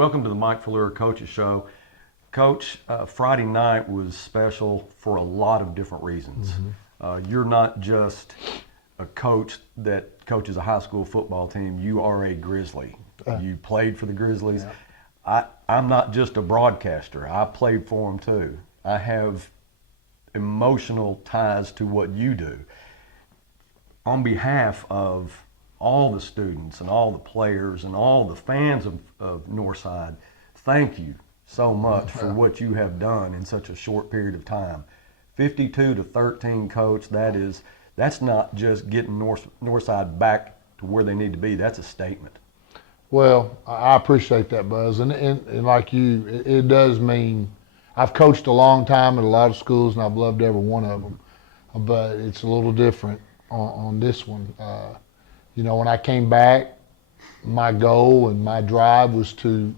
Welcome to the Mike Falleur Coaches Show. Coach, Friday night was special for a lot of different reasons. You're not just a coach that coaches a high school football team. You are a Grizzly. You played for the Grizzlies. Yeah. I'm not just a broadcaster. I played for them too. I have emotional ties to what you do. On behalf of all the students and all the players and all the fans of Northside, thank you so much for what you have done in such a short period of time. 52-13, Coach, that's not just getting Northside back to where they need to be. That's a statement. Well, I appreciate that, Buzz. And like you, it does mean I've coached a long time at a lot of schools, and I've loved every one of them. But it's a little different on this one. You know, when I came back, my goal and my drive was to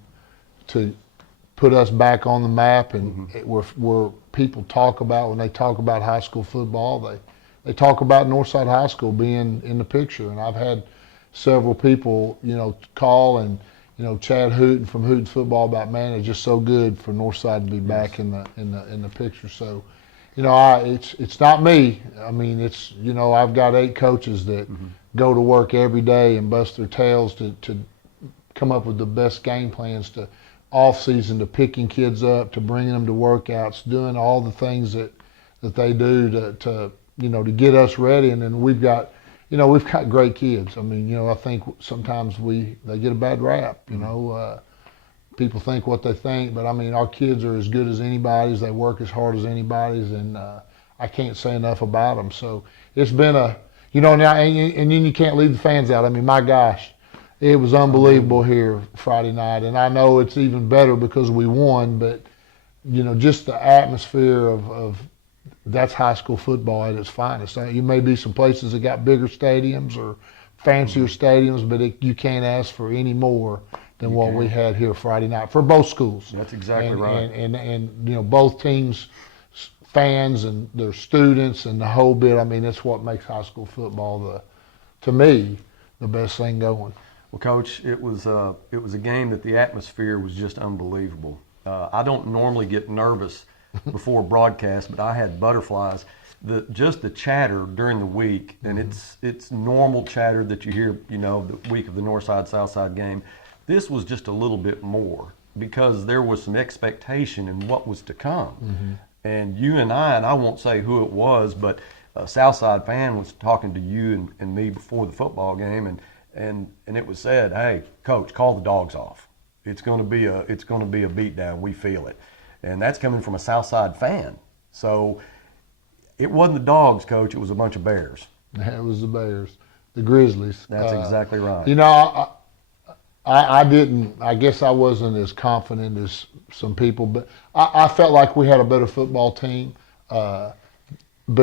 put us back on the map, and where people talk about, when they talk about high school football, they talk about Northside High School being in the picture. And I've had several people, you know, call and, you know, Chad Hooten from Hooten's Football about, man, it's just so good for Northside to be back in the picture. So, you know, it's not me. I mean, it's, you know, I've got 8 coaches that go to work every day and bust their tails to come up with the best game plans, to off season, to picking kids up, to bringing them to workouts, doing all the things that they do to you know, to get us ready. And then we've got great kids. I mean, you know, I think sometimes they get a bad rap. You know, people think what they think, but I mean, our kids are as good as anybody's. They work as hard as anybody's, and I can't say enough about them. So it's been a, you know, now and then you can't leave the fans out. I mean, my gosh, it was unbelievable here Friday night, and I know it's even better because we won. But you know, just the atmosphere of that's high school football at its finest. You may be some places that got bigger stadiums or fancier stadiums, but you can't ask for any more than what we had here Friday night for both schools. That's exactly right. And you know, both teams, fans and their students and the whole bit. I mean, it's what makes high school football, to me, the best thing going. Well, Coach, it was a game that the atmosphere was just unbelievable. I don't normally get nervous before broadcast, but I had butterflies. Just the chatter during the week, and it's normal chatter that you hear, you know, the week of the Northside Southside game. This was just a little bit more because there was some expectation in what was to come. And you and I won't say who it was, but a Southside fan was talking to you and me before the football game, and it was said, "Hey, Coach, call the dogs off. It's going to be a beatdown. We feel it." And that's coming from a Southside fan. So it wasn't the dogs, Coach. It was a bunch of Bears. It was the Bears, the Grizzlies. That's exactly right. You know, I guess I wasn't as confident as some people, but I felt like we had a better football team. But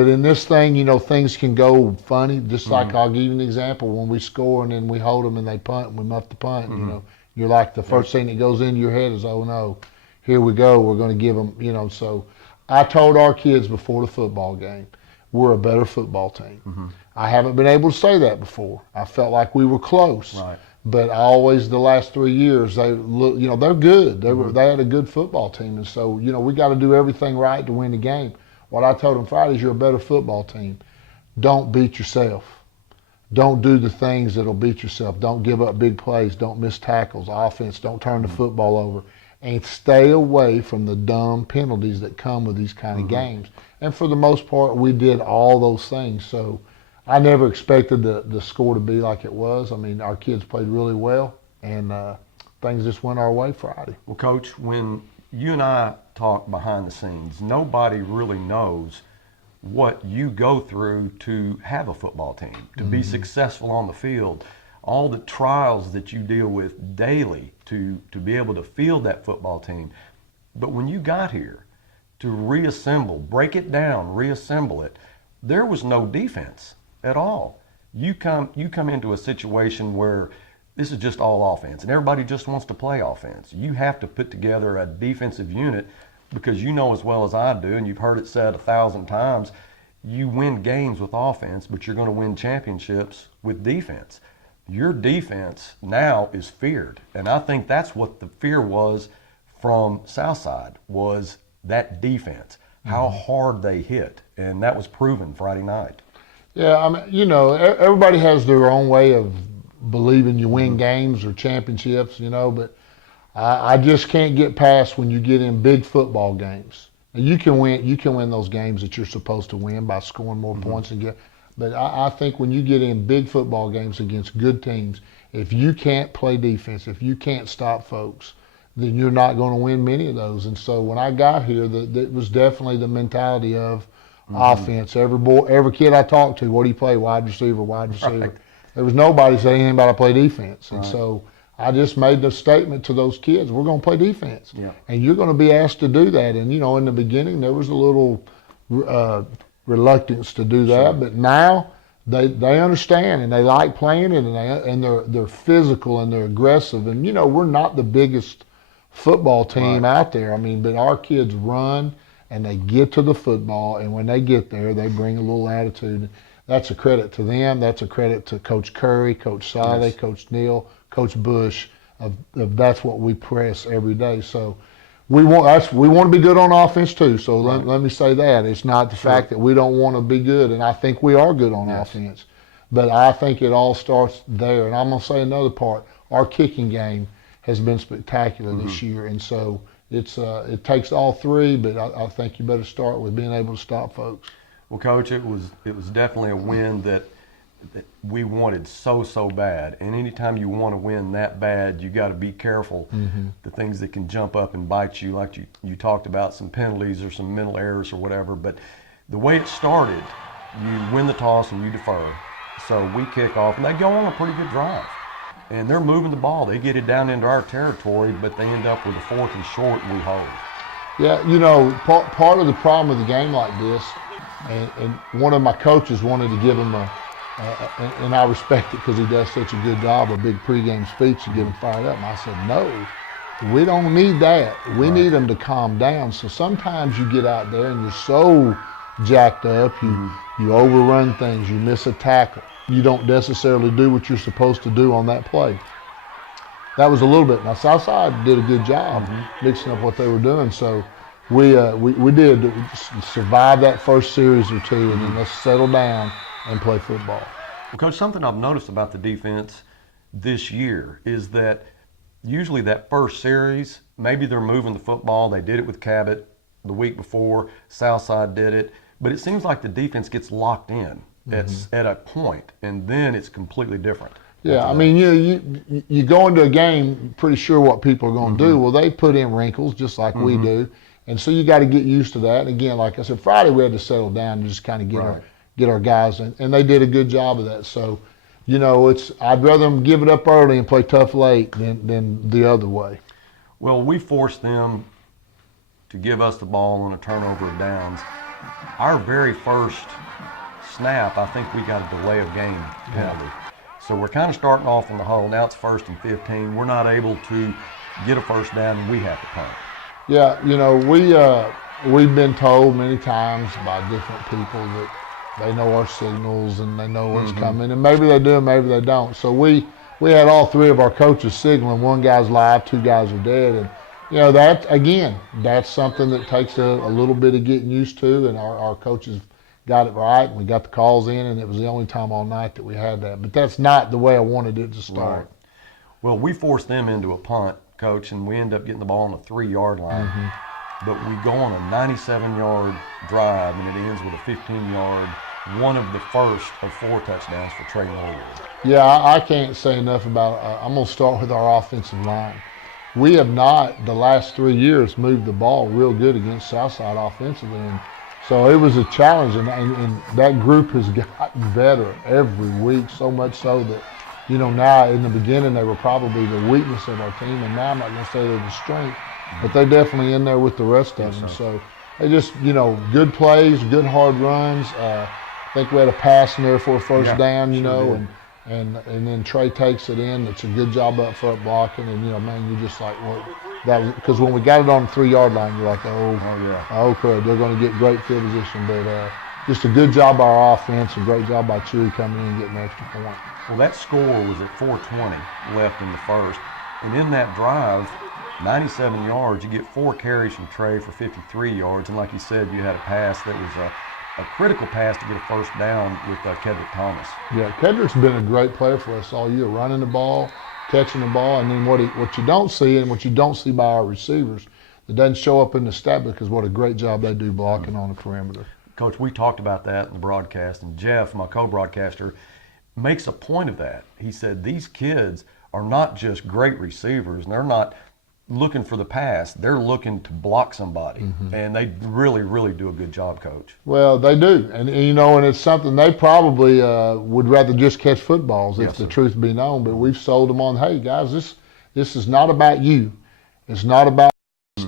in this thing, you know, things can go funny. Just like I'll give you an example. When we score and then we hold them and they punt and we muff the punt, you know, you're like, the first thing that goes into your head is, oh no, here we go, we're going to give them, you know. So I told our kids before the football game, we're a better football team. I haven't been able to say that before. I felt like we were close. Right. But the last 3 years, they look, you know, they're good. They had a good football team. And so, you know, we got to do everything right to win the game. What I told them Friday is, you're a better football team. Don't beat yourself. Don't do the things that'll beat yourself. Don't give up big plays. Don't miss tackles. Offense, don't turn the football over. And stay away from the dumb penalties that come with these kind of games. And for the most part, we did all those things. So I never expected the score to be like it was. I mean, our kids played really well, and things just went our way Friday. Well, Coach, when you and I talk behind the scenes, nobody really knows what you go through to have a football team, to be successful on the field. All the trials that you deal with daily to be able to field that football team. But when you got here to reassemble, break it down, reassemble it, there was no defense at all. You come into a situation where this is just all offense, and everybody just wants to play offense. You have to put together a defensive unit because you know as well as I do, and you've heard it said 1,000 times, you win games with offense, but you're going to win championships with defense. your defense now is feared. And I think that's what the fear was from Southside, was that defense, how hard they hit. And that was proven Friday night. Yeah, I mean, you know, everybody has their own way of believing you win games or championships, you know, but I just can't get past when you get in big football games. And you can win those games that you're supposed to win by scoring more points and get. But I think when you get in big football games against good teams, if you can't play defense, if you can't stop folks, then you're not going to win many of those. And so when I got here, it was definitely the mentality of offense. Every kid I talked to, what do you play? Wide receiver, wide receiver. Right. There was nobody saying anything about I play defense. And so I just made the statement to those kids, we're going to play defense. Yeah. And you're going to be asked to do that. And, you know, in the beginning, there was a little reluctance to do that. Sure. But now they understand and they like playing it, and they're physical and they're aggressive. And, you know, we're not the biggest football team out there. I mean, but our kids run and they get to the football, and when they get there, they bring a little attitude. That's a credit to them. That's a credit to Coach Curry, Coach Sade, Coach Neal, Coach Bush. That's what we press every day. So we want to be good on offense too. So let me say that. It's not the fact that we don't want to be good, and I think we are good on offense. But I think it all starts there. And I'm going to say another part. Our kicking game has been spectacular this year, and so it takes all three, but I think you better start with being able to stop folks. Well, Coach, it was definitely a win that we wanted so bad. And anytime you want to win that bad, you got to be careful. The things that can jump up and bite you, like you talked about, some penalties or some mental errors or whatever. But the way it started, you win the toss and you defer. So we kick off, and they go on a pretty good drive. And they're moving the ball. They get it down into our territory, but they end up with a 4th and short, and we hold. Yeah, you know, part of the problem with a game like this, and one of my coaches wanted to give him and I respect it because he does such a good job, a big pregame speech to get him fired up. And I said, no, we don't need that. We need them to calm down. So sometimes you get out there and you're so jacked up, you overrun things, you miss a tackle. You don't necessarily do what you're supposed to do on that play. That was a little bit. Now, Southside did a good job mixing up what they were doing. So we did survive that first series or two, and then let's settle down and play football. Well, Coach, something I've noticed about the defense this year is that usually that first series, maybe they're moving the football. They did it with Cabot the week before. Southside did it. But it seems like the defense gets locked in at a point, and then it's completely different. Yeah, I mean, you go into a game pretty sure what people are going to do. Well, they put in wrinkles just like we do, and so you got to get used to that. And again, like I said, Friday we had to settle down and just kind of get our guys in, and they did a good job of that. So, you know, I'd rather them give it up early and play tough late than the other way. Well, we forced them to give us the ball on a turnover of downs. Our very first snap, I think we got a delay of game penalty. So we're kind of starting off in the hole. Now it's 1st and 15. We're not able to get a first down, and we have to punt. Yeah, you know, we've been told many times by different people that they know our signals and they know what's coming, and maybe they do and maybe they don't. So we had all three of our coaches signaling. One guy's live, 2 guys are dead, and you know, that's something that takes a little bit of getting used to, and our coaches got it right, and we got the calls in, and it was the only time all night that we had that. But that's not the way I wanted it to start. Right. Well, we forced them into a punt, Coach, and we end up getting the ball on the 3-yard line. But we go on a 97-yard drive, and it ends with a 15-yard, one of the first of 4 touchdowns for Trey Norwood. Yeah, I can't say enough about it. I'm going to start with our offensive line. We have not, the last 3 years, moved the ball real good against Southside offensively. And so it was a challenge, and that group has gotten better every week, so much so that, you know, now in the beginning they were probably the weakness of our team, and now I'm not going to say they're the strength, but they're definitely in there with the rest of them. So they just, you know, good plays, good hard runs. I think we had a pass in there for a first down, you know, and then Trey takes it in. It's a good job up front blocking, and, you know, man, you just like, well, that, because when we got it on the 3-yard line, you're like, oh crap, they're going to get great field position. But just a good job by our offense, a great job by Chewy coming in and getting an extra point. Well, that score was at 4:20 left in the first. And in that drive, 97 yards, you get 4 carries from Trey for 53 yards. And like you said, you had a pass that was a critical pass to get a first down with Kedrick Thomas. Yeah, Kedrick's been a great player for us all year, running the ball, catching the ball. And then what you don't see, and what you don't see by our receivers, it doesn't show up in the stat because what a great job they do blocking on the perimeter. Coach, we talked about that in the broadcast, and Jeff, my co-broadcaster, makes a point of that. He said these kids are not just great receivers, and they're not looking for the pass. They're looking to block somebody, and they really, really do a good job, Coach. Well, they do, and it's something they probably would rather just catch footballs if the truth be known. But we've sold them on, hey guys, this is not about you. It's not about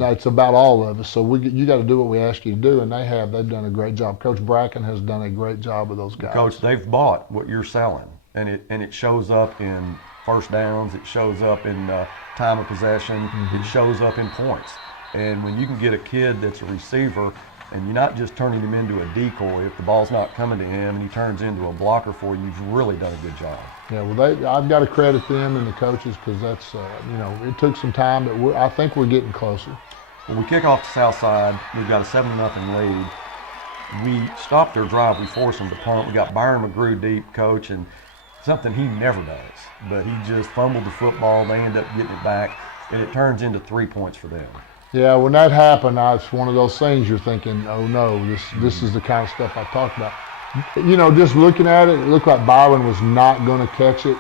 it's about all of us. So you got to do what we ask you to do, and they've done a great job. Coach Bracken has done a great job with those guys. Coach, they've bought what you're selling, and it shows up in first downs. It shows up in time of possession. It shows up in points. And when you can get a kid that's a receiver, and you're not just turning him into a decoy, if the ball's not coming to him and he turns into a blocker for you, you've really done a good job. Yeah, well, I've got to credit them and the coaches because that's, it took some time, but I think we're getting closer. When we kick off the Southside, we've got a 7-0 lead. We stopped their drive. We forced them to punt. We got Byron McGrew deep, Coach, and something he never does. But he just fumbled the football. They end up getting it back, and it turns into 3 points for them. Yeah, when that happened, it's one of those things you're thinking, oh no, this is the kind of stuff I talked about. Just looking at it, it looked like Byron was not going to catch it.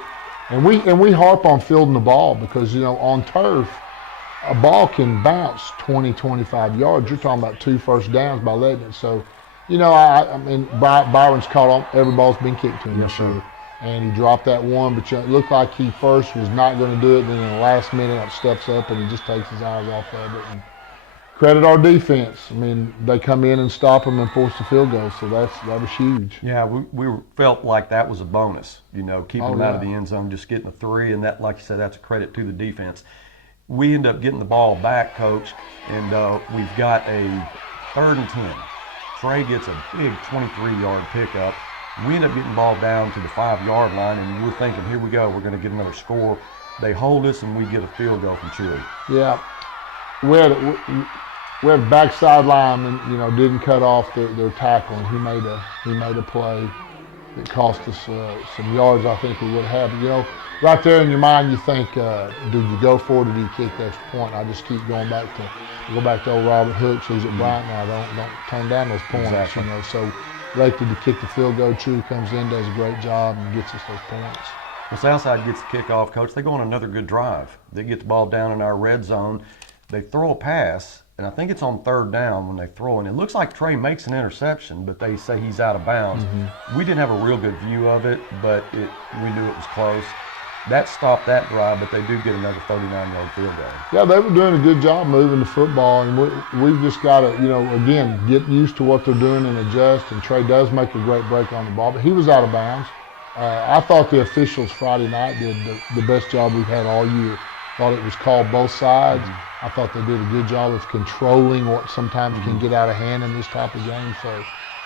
And we harp on fielding the ball because, on turf, a ball can bounce 20, 25 yards. You're talking about 2 first downs by letting it. So, Byron's caught on, every ball's been kicked to him this year. And he dropped that one, but it looked like he first was not going to do it. Then in the last minute, steps up and he just takes his eyes off of it. And credit our defense. They come in and stop him and force the field goal, so that was huge. Yeah, we felt like that was a bonus, keeping them out of the end zone, just getting a 3, and that, like you said, that's a credit to the defense. We end up getting the ball back, Coach, and we've got a 3rd and 10. Trey gets a big 23-yard pickup. We end up getting the ball down to the 5-yard line, and we're thinking, here we go, we're going to get another score. They hold us, and we get a field goal from Chewy. Yeah, we had a backside lineman, didn't cut off their tackle, and he made a play that cost us some yards. I think we would have. Right there in your mind, you think, did you go for it or did you kick the extra point? I just keep going back to old Robert Hooks, who's at Bryant now. Don't turn down those points. Exactly. So elected to kick the field goal. Chewy comes in, does a great job, and gets us those points. Well, Southside gets the kickoff, Coach. They go on another good drive. They get the ball down in our red zone. They throw a pass, and I think it's on 3rd down when they throw it. It looks like Trey makes an interception, but they say he's out of bounds. We didn't have a real good view of it, but we knew it was close. That stopped that drive, but they do get another 39-yard field goal. Yeah, they were doing a good job moving the football, and we've just got to, again, get used to what they're doing and adjust. And Trey does make a great break on the ball, but he was out of bounds. I thought the officials Friday night did the best job we've had all year. Thought it was called both sides. I thought they did a good job of controlling what sometimes can get out of hand in this type of game. So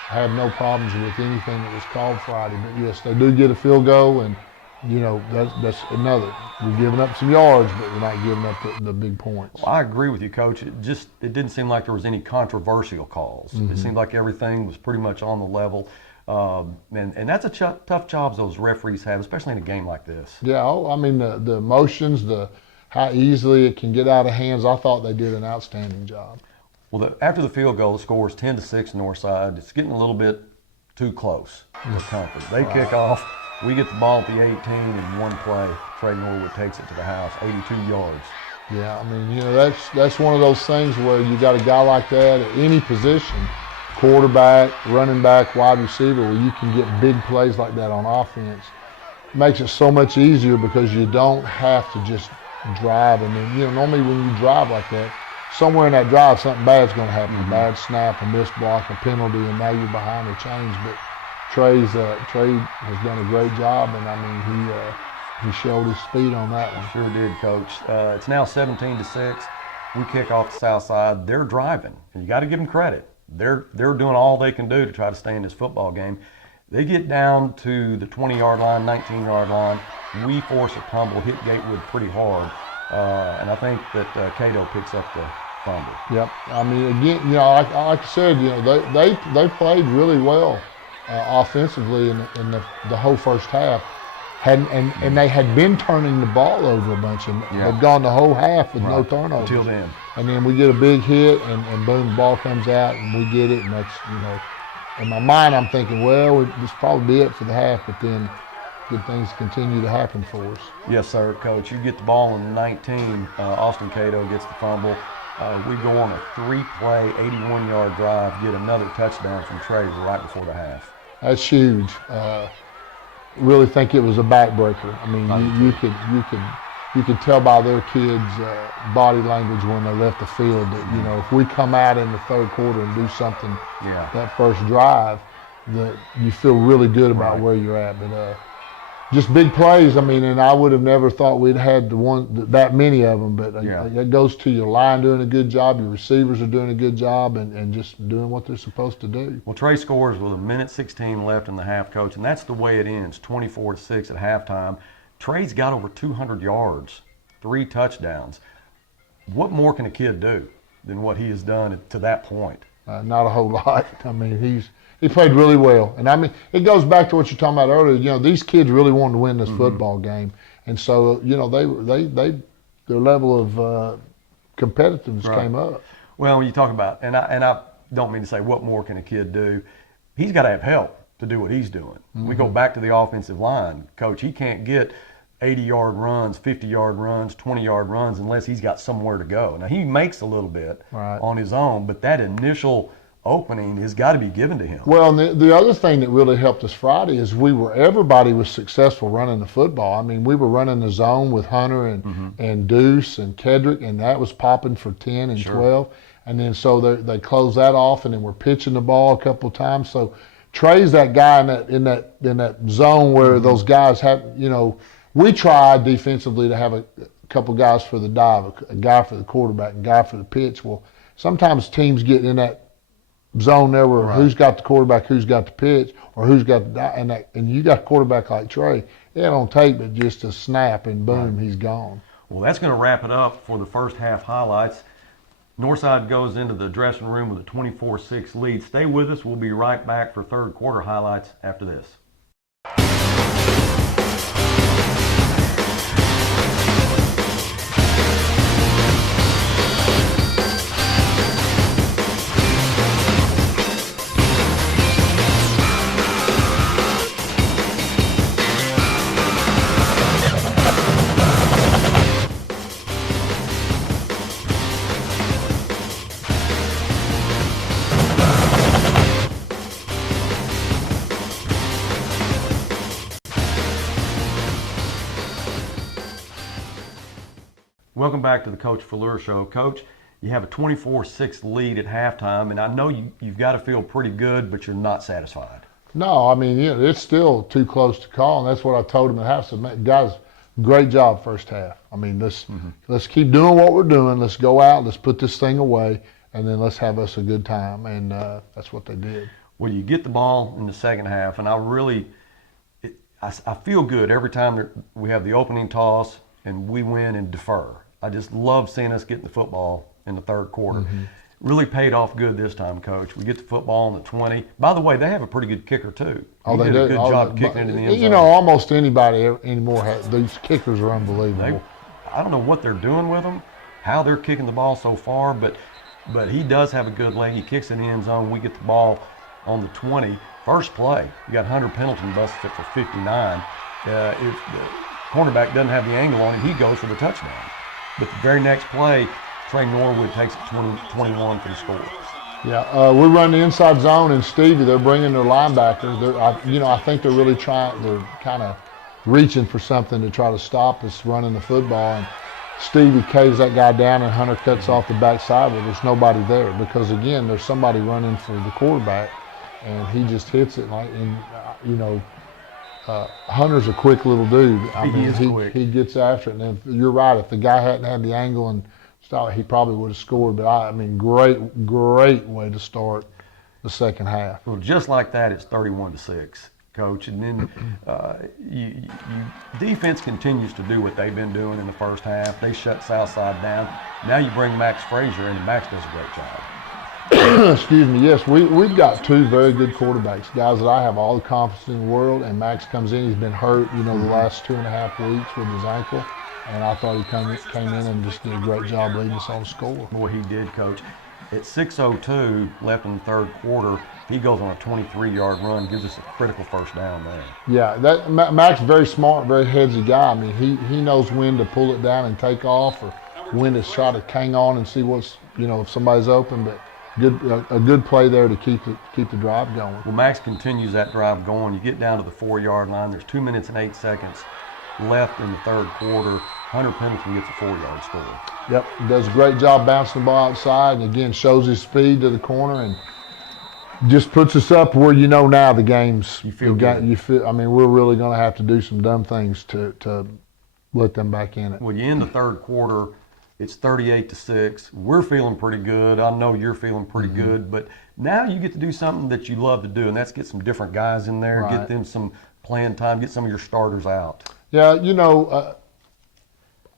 I have no problems with anything that was called Friday. But yes, they do get a field goal, and that's another. We've given up some yards, but we're not giving up the big points. Well, I agree with you, Coach. It didn't seem like there was any controversial calls. It seemed like everything was pretty much on the level. And that's a tough job those referees have, especially in a game like this. Yeah, the emotions, how easily it can get out of hands. I thought they did an outstanding job. Well, after the field goal, the score is 10-6 Northside. It's getting a little bit too close for comfort. They kick off. We get the ball at the 18 in one play. Trey Norwood takes it to the house, 82 yards. Yeah, that's one of those things where you got a guy like that at any position, quarterback, running back, wide receiver, where you can get big plays like that on offense. It makes it so much easier because you don't have to just drive. Normally when you drive like that, somewhere in that drive, something bad's going to happen. A bad snap, a missed block, a penalty, and now you're behind the chains. But Trey has done a great job, and he showed his speed on that one. Sure did, Coach. It's now 17-6. We kick off the Southside. They're driving, and you got to give them credit. They're doing all they can do to try to stay in this football game. They get down to the 20-yard line, 19-yard line. We force a fumble, hit Gatewood pretty hard, and I think that Cato picks up the fumble. Yep. I mean, again, like I said, they played really well offensively in the whole first half. And they had been turning the ball over a bunch, and they'd gone the whole half with no turnovers. Until then. And then we get a big hit, and boom, the ball comes out, and we get it, and that's, in my mind, I'm thinking, well, this probably be it for the half, but then good things continue to happen for us. Yes, sir, Coach. You get the ball in 19. Austin Cato gets the fumble. We go on a 3-play, 81-yard drive, get another touchdown from Trey right before the half. That's huge. Really think it was a backbreaker. I mean, you could tell by their kids' body language when they left the field that if we come out in the third quarter and do something that first drive, that you feel really good about where you're at. But just big plays. I mean, and I would have never thought we'd had that many of them. But it goes to your line doing a good job, your receivers are doing a good job, and just doing what they're supposed to do. Well, Trey scores with 1:16 left in the half, Coach, and that's the way it ends, 24-6 at halftime. Trey's got over 200 yards, 3 touchdowns. What more can a kid do than what he has done to that point? Not a whole lot. I mean, he played really well. And I mean, it goes back to what you're talking about earlier. These kids really wanted to win this football game. And so, their level of competitiveness came up. Well, when you talk about, and I don't mean to say what more can a kid do, he's got to have help to do what he's doing. We go back to the offensive line. Coach, he can't get 80-yard runs, 50-yard runs, 20-yard runs unless he's got somewhere to go. Now, he makes a little bit on his own, but that initial opening has got to be given to him. Well, and the other thing that really helped us Friday is everybody was successful running the football. I mean, we were running the zone with Hunter and Deuce and Kedrick, and that was popping for 10 and 12. And then so they closed that off, and then we're pitching the ball a couple of times. So Trey's that guy in that zone where those guys have, we tried defensively to have a couple guys for the dive, a guy for the quarterback, and a guy for the pitch. Well, sometimes teams get in that zone there where who's got the quarterback, who's got the pitch, or who's got the and you got a quarterback like Trey, it don't take but just a snap and boom, he's gone. Well, that's going to wrap it up for the first half highlights. Northside goes into the dressing room with a 24-6 lead. Stay with us. We'll be right back for third quarter highlights after this. Welcome back to the Coach Falleur Show. Coach, you have a 24-6 lead at halftime, and I know you've got to feel pretty good, but you're not satisfied. No, I mean, it's still too close to call, and that's what I told him at half. So, guys, great job first half. I mean, let's keep doing what we're doing. Let's go out, let's put this thing away, and then let's have us a good time, and that's what they did. Well, you get the ball in the second half, and I feel good every time we have the opening toss and we win and defer. I just love seeing us getting the football in the third quarter. Really paid off good this time, Coach. We get the football on the 20. By the way, they have a pretty good kicker, too. They did do. a good job kicking it in the end zone. Almost anybody anymore, these kickers are unbelievable. I don't know what they're doing with them, how they're kicking the ball so far, but he does have a good leg. He kicks in the end zone. We get the ball on the 20. First play, you got Hunter Pendleton busted it for 59. If the cornerback doesn't have the angle on him, he goes for the touchdown. But the very next play, Trey Norwood takes it 20-21 for the score. Yeah, we're running the inside zone, and Stevie, they're bringing their linebacker. I think they're really they're kind of reaching for something to try to stop us running the football. And Stevie caves that guy down, and Hunter cuts off the backside, but there's nobody there because, again, there's somebody running for the quarterback, and he just hits it Hunter's a quick little dude. He gets after it. And you're right. If the guy hadn't had the angle and style, he probably would have scored. But great way to start the second half. Well, just like that, it's 31-6, Coach. And then defense continues to do what they've been doing in the first half. They shut Southside down. Now you bring Max Frazier in, and Max does a great job. Excuse me. Yes, we've got two very good quarterbacks, guys that I have all the confidence in the world. And Max comes in. He's been hurt, the last 2.5 weeks with his ankle. And I thought he came in and just did a great job leading us on the score. Boy, he did, Coach. At 6:02 left in the third quarter, he goes on a 23-yard run, gives us a critical first down there. Yeah, Mac's very smart, very headsy guy. I mean, he knows when to pull it down and take off, or when to try to hang on and see what's, if somebody's open. But a good play there to keep the drive going. Well, Max continues that drive going. You get down to the 4-yard line. There's 2 minutes and 8 seconds left in the third quarter. Hunter Pendleton gets a 4-yard score. Yep, he does a great job bouncing the ball outside, and again shows his speed to the corner, and just puts us up where now the game's. You feel good. You feel. I mean, we're really going to have to do some dumb things to let them back in it. Well, you end the third quarter, it's 38-6. We're feeling pretty good. I know you're feeling pretty good, but now you get to do something that you love to do, and that's get some different guys in there, get them some playing time, get some of your starters out. Yeah,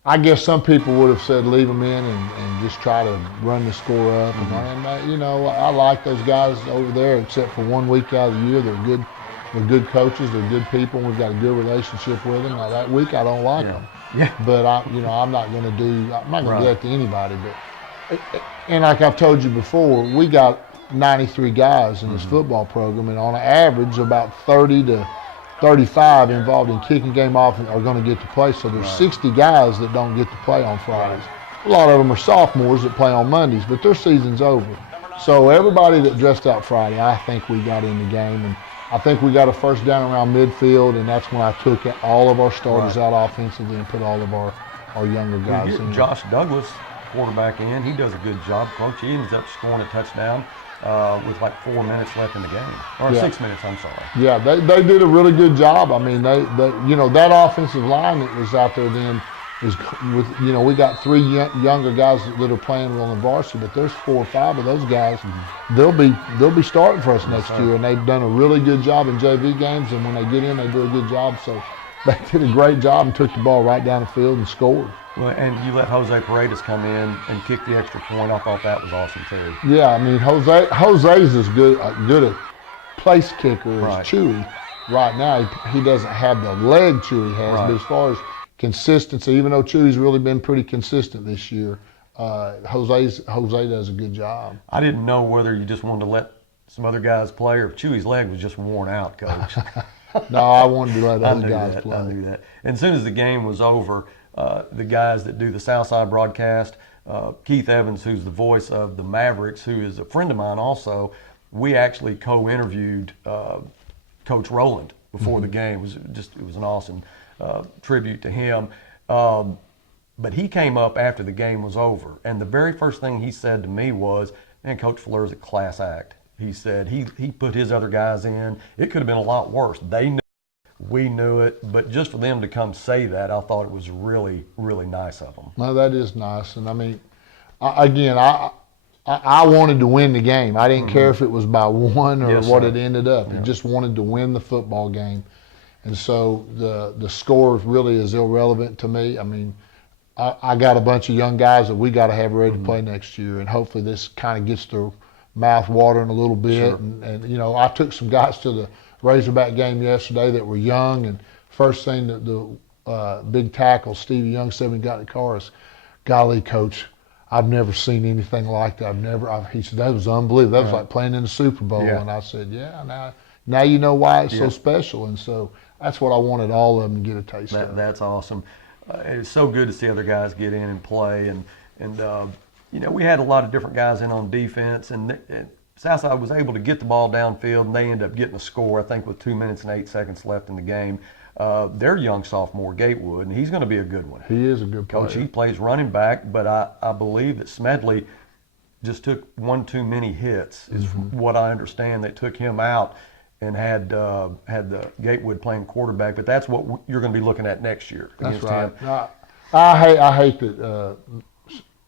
I guess some people would have said leave them in and just try to run the score up. And I like those guys over there, except for 1 week out of the year. They're good coaches. They're good people. We've got a good relationship with them. Now, that week I don't like them. Yeah. But I'm not going to do that to anybody. But and like I've told you before, we got 93 guys in this football program, and on average about 30 to 35 involved in kicking game off are going to get to play. So there's 60 guys that don't get to play on Fridays. A lot of them are sophomores that play on Mondays, but their season's over. So everybody that dressed out Friday, I think we got in the game, and I think we got a first down around midfield, and that's when I took all of our starters out offensively and put all of our younger guys in. Josh Douglas, quarterback in, he does a good job, Coach. He ends up scoring a touchdown with like 4 minutes left in the game, or 6 minutes. I'm sorry. Yeah, they did a really good job. I mean, they that offensive line that was out there then is with we got 3 younger guys that are playing on the varsity, but there's 4 or 5 of those guys. They'll be starting for us next year, and they've done a really good job in JV games. And when they get in, they do a good job. So they did a great job and took the ball right down the field and scored. Well, and you let Jose Paredes come in and kick the extra point. I thought that was awesome too. Yeah, I mean Jose's as good a place kicker as Chewy. Right now, he doesn't have the leg Chewy has, but as far as consistency, even though Chewy's really been pretty consistent this year, Jose does a good job. I didn't know whether you just wanted to let some other guys play or if Chewy's leg was just worn out, Coach. No, I wanted to let other guys play. I knew that. And as soon as the game was over, the guys that do the Southside broadcast, Keith Evans, who's the voice of the Mavericks, who is a friend of mine also, we actually co-interviewed Coach Rowland before the game. It was an awesome tribute to him. But he came up after the game was over, and the very first thing he said to me was, "Man, Coach Falleur is a class act." He said he put his other guys in. It could have been a lot worse. They knew, we knew it, but just for them to come say that, I thought it was really, really nice of them. No, that is nice, and I mean, I wanted to win the game. I didn't care if it was by 1 or what it ended up. I just wanted to win the football game. And so the score really is irrelevant to me. I mean, I got a bunch of young guys that we got to have ready to play next year, and hopefully this kind of gets their mouth watering a little bit. And I took some guys to the Razorback game yesterday that were young, and first thing that the big tackle, Stevie Young, said when he got in the car is, "Golly, Coach, I've never seen anything like that. He said, that was unbelievable. That was like playing in the Super Bowl." And I said, yeah, now you know why it's so special. And so that's what I wanted all of them to get a taste of. That's awesome. It's so good to see other guys get in and play. And we had a lot of different guys in on defense. And Southside was able to get the ball downfield, and they ended up getting a score, I think, with 2 minutes and 8 seconds left in the game. Their young sophomore, Gatewood, and he's going to be a good one. He is a good player. Coach, he plays running back, but I believe that Smedley just took 1 too many hits, is what I understand. They took him out and had the Gatewood playing quarterback, but that's what you're going to be looking at next year. That's right. I hate that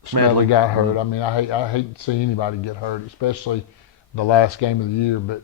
Smedley got hurt. I mean, I hate to see anybody get hurt, especially the last game of the year. But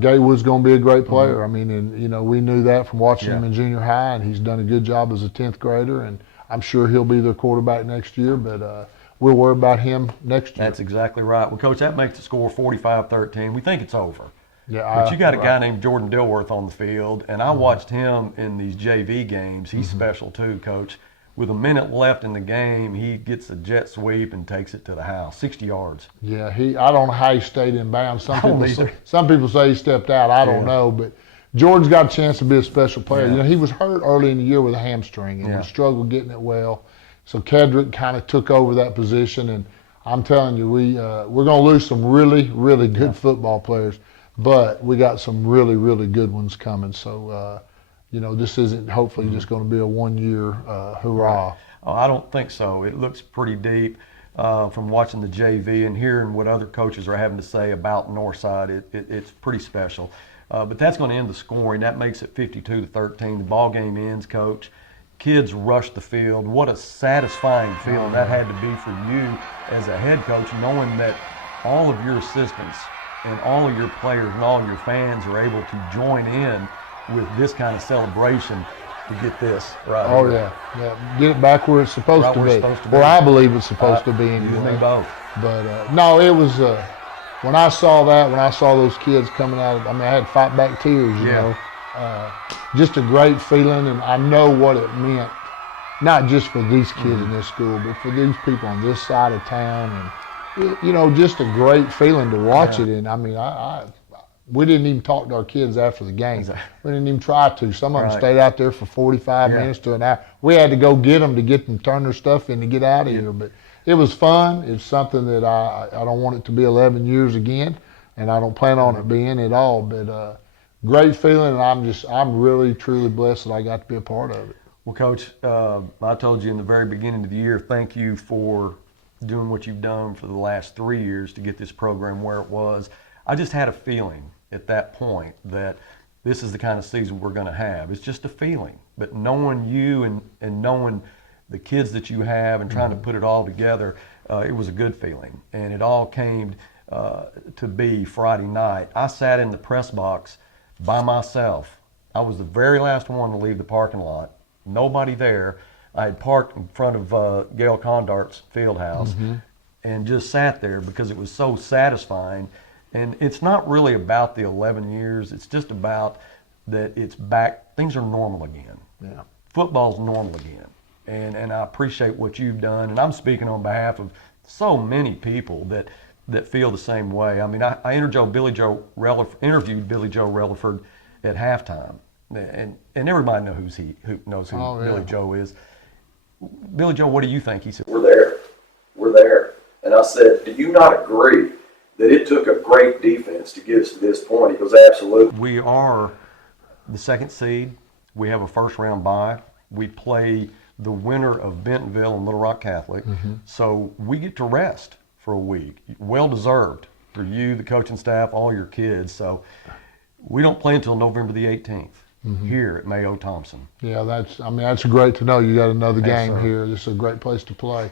Gatewood's going to be a great player. I mean, and we knew that from watching him in junior high, and he's done a good job as a 10th grader, and I'm sure he'll be their quarterback next year. But we'll worry about him next year. That's exactly right. Well, Coach, that makes the score 45-13. We think it's over. Yeah, but you got a guy named Jordan Dilworth on the field, and I watched him in these JV games. He's special too, Coach. With a minute left in the game, he gets a jet sweep and takes it to the house, 60 yards. Yeah, I don't know how he stayed in bounds. Some people say he stepped out. I don't know, but Jordan's got a chance to be a special player. Yeah. He was hurt early in the year with a hamstring and he struggled getting it well. So Kedrick kind of took over that position, and I'm telling you, we're going to lose some really, really good football players, but we got some really, really good ones coming. So, this isn't hopefully just going to be a one-year hurrah. Right. Oh, I don't think so. It looks pretty deep from watching the JV and hearing what other coaches are having to say about Northside. It's pretty special. But that's going to end the scoring. That makes it 52-13. The ball game ends, Coach. Kids rush the field. What a satisfying feeling that had to be for you as a head coach, knowing that all of your assistants and all of your players and all of your fans are able to join in with this kind of celebration to get this right. Oh, yeah. Get it back where it's supposed to be. Well, I believe it's supposed to be anyway. You and me both. But, no, it was, when I saw those kids coming out, I had to fight back tears, you know. Just a great feeling, and I know what it meant, not just for these kids in this school, but for these people on this side of town. And, just a great feeling to watch it. And, we didn't even talk to our kids after the game. Exactly. We didn't even try to. Some of them stayed out there for 45 minutes to an hour. We had to go get them to turn their stuff in to get out of here. But it was fun. It's something that I don't want it to be 11 years again, and I don't plan on it being at all. But great feeling, and I'm really, truly blessed that I got to be a part of it. Well, Coach, I told you in the very beginning of the year, thank you for doing what you've done for the last 3 years to get this program where it was. I just had a feeling at that point that this is the kind of season we're going to have. It's just a feeling. But knowing you and knowing the kids that you have and trying to put it all together, it was a good feeling. And it all came to be Friday night. I sat in the press box by myself. I was the very last one to leave the parking lot. Nobody there. I had parked in front of Gail Condart's field house and just sat there because it was so satisfying. And it's not really about the 11 years. It's just about that it's back. Things are normal again. Yeah. Football's normal again. And I appreciate what you've done. And I'm speaking on behalf of so many people that feel the same way. I interviewed Billy Joe Relaford at halftime. And everybody knows who Billy Joe is. Billy Joe, what do you think? He said, We're there. And I said, do you not agree that it took a great defense to get us to this point? He goes, absolutely. We are the second seed. We have a first round bye. We play the winner of Bentonville and Little Rock Catholic. So we get to rest for a week. Well deserved for you, the coaching staff, all your kids. So we don't play until November the 18th here at Mayo Thompson. Yeah, that's great to know. You got another game here. This is a great place to play.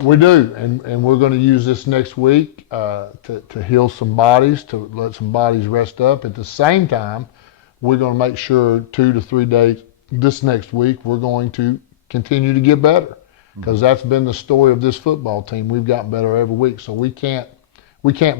We do, and we're going to use this next week to heal some bodies, to let some bodies rest up. At the same time, we're going to make sure 2 to 3 days this next week we're going to continue to get better, because that's been the story of this football team. We've gotten better every week, so we can't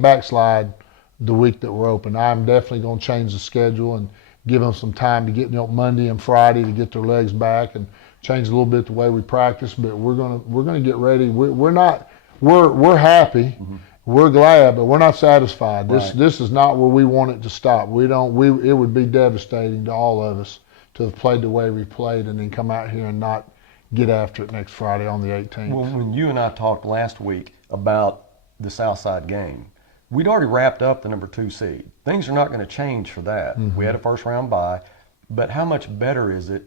backslide the week that we're open. I'm definitely going to change the schedule and give them some time to get Monday and Friday to get their legs back, and change a little bit the way we practice. But we're gonna get ready. We're happy. We're glad, but we're not satisfied. This is not where we want it to stop. It would be devastating to all of us to have played the way we played and then come out here and not get after it next Friday on the 18th. Well, when you and I talked last week about the Southside game, we'd already wrapped up the number 2 seed. Things are not going to change for that. We had a first round bye, but how much better is it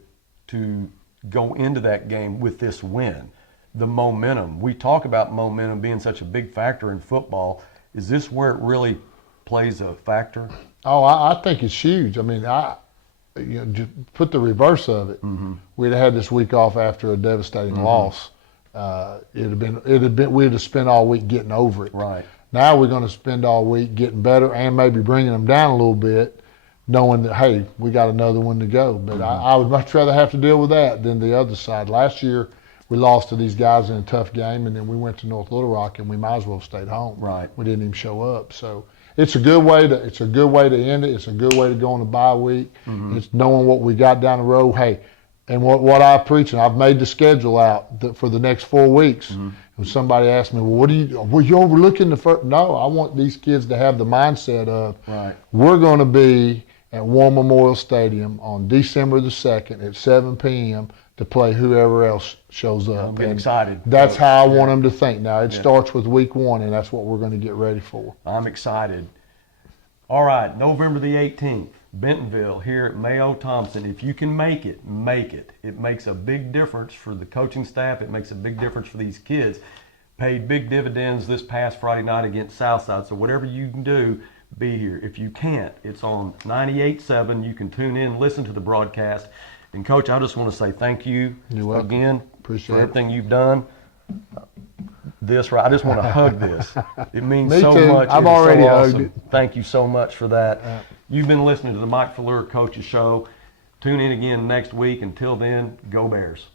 to go into that game with this win? The momentum. We talk about momentum being such a big factor in football. Is this where it really plays a factor? Oh, I think it's huge. Just put the reverse of it. We'd have had this week off after a devastating loss. We'd have spent all week getting over it. Right. Now we're going to spend all week getting better and maybe bringing them down a little bit, knowing that, hey, we got another one to go. But I would much rather have to deal with that than the other side. Last year, we lost to these guys in a tough game, and then we went to North Little Rock, and we might as well have stayed home. Right. We didn't even show up. So it's a good way to end it. It's a good way to go on the bye week. It's knowing what we got down the road. Hey, and what I preach, and I've made the schedule out for the next 4 weeks. And somebody asked me, well, were you overlooking the first? No, I want these kids to have the mindset of, we're going to be at War Memorial Stadium on December the 2nd at 7 p.m. to play whoever else shows up. I'm getting excited. That's how I want them to think. Now, it starts with week 1, and that's what we're going to get ready for. I'm excited. All right, November the 18th, Bentonville here at Mayo Thompson. If you can make it, make it. It makes a big difference for the coaching staff. It makes a big difference for these kids. Paid big dividends this past Friday night against Southside. So whatever you can do, be here. If you can't, it's on 98.7. You can tune in, listen to the broadcast. And Coach, I just want to say thank you again for everything you've done. I just want to hug this. It means so much. I've already hugged it. Thank you so much for that. You've been listening to the Mike Falleur Coaches Show. Tune in again next week. Until then, go Bears.